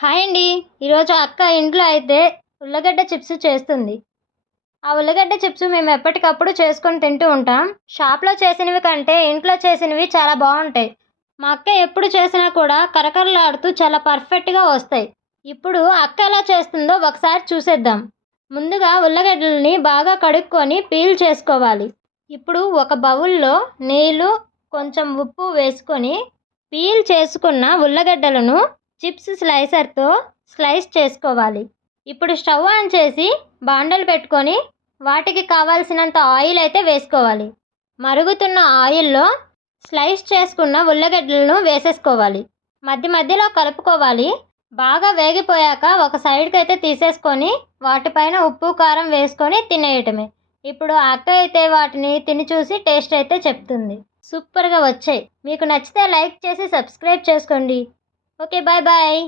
Hi అండి. ఈరోజు అక్క ఇంట్లో అయితే ఉల్లగడ్డ చిప్స్ చేస్తుంది. ఆ ఉల్లగడ్డ చిప్స్ మేము ఎప్పటికప్పుడు చేసుకొని తింటూ ఉంటాం. షాప్లో చేసినవి కంటే ఇంట్లో చేసినవి చాలా బాగుంటాయి. మా అక్క ఎప్పుడు చేసినా కూడా కరకరలాడుతూ చాలా పర్ఫెక్ట్గా వస్తాయి. ఇప్పుడు అక్క ఎలా చేస్తుందో ఒకసారి చూసేద్దాం. ముందుగా ఉల్లగడ్డలని బాగా కడుక్కొని పీల్ చేసుకోవాలి. ఇప్పుడు ఒక బౌల్లో నీళ్ళు, కొంచెం ఉప్పు వేసుకొని పీల్ చేసుకున్న ఉల్లగడ్డలను చిప్స్ స్లైసర్తో స్లైస్ చేసుకోవాలి. ఇప్పుడు స్టవ్ ఆన్ చేసి బాండలు పెట్టుకొని వాటికి కావాల్సినంత ఆయిల్ అయితే వేసుకోవాలి. మరుగుతున్న ఆయిల్లో స్లైస్ చేసుకున్న ఉల్లగడ్డలను వేసేసుకోవాలి. మధ్య మధ్యలో కలుపుకోవాలి. బాగా వేగిపోయాక ఒక సైడ్కి అయితే తీసేసుకొని వాటిపైన ఉప్పు కారం వేసుకొని తినేయటమే. ఇప్పుడు అక్క అయితే వాటిని తిని చూసి టేస్ట్ అయితే చెప్తుంది. సూపర్గా వచ్చాయి. మీకు నచ్చితే లైక్ చేసి సబ్స్క్రైబ్ చేసుకోండి. Okay, bye bye.